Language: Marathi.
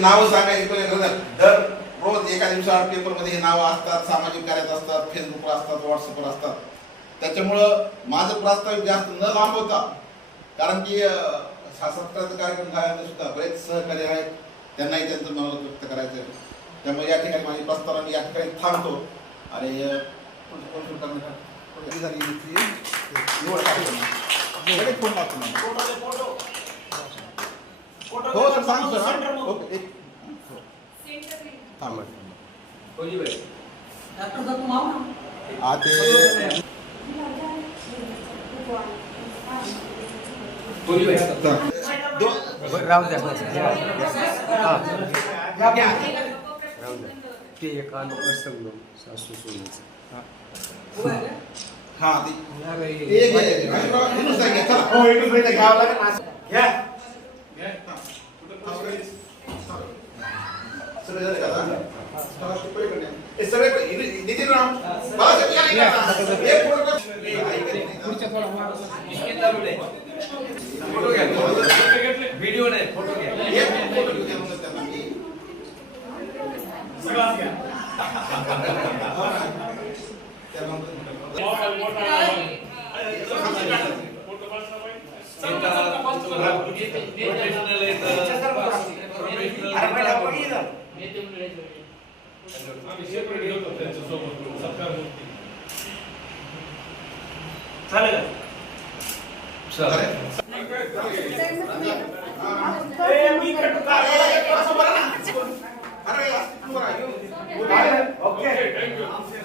नाव सांगायची दर रोज एका दिवसाआड पेपरमध्ये नावं असतात, सामाजिक कार्यात असतात, फेसबुकवर असतात, व्हॉट्सअपवर असतात. त्याच्यामुळं माझं प्रास्ताविक जास्त न लांबवता, कारण की सत्काराचा कार्यक्रम झाल्यानंतर सुद्धा बरेच सहकारी आहेत, त्यांनाही त्यांचं मनोगत व्यक्त करायचं. त्यामुळे या ठिकाणी माझी प्रस्तावना या ठिकाणी थांबतो आणि फोन लागतो. हो सर, सांगतो सर. ओके, थांबा. ते एका प्रसंग सासू सोनीचं व्हिडिओ नाही, फोटो ओके.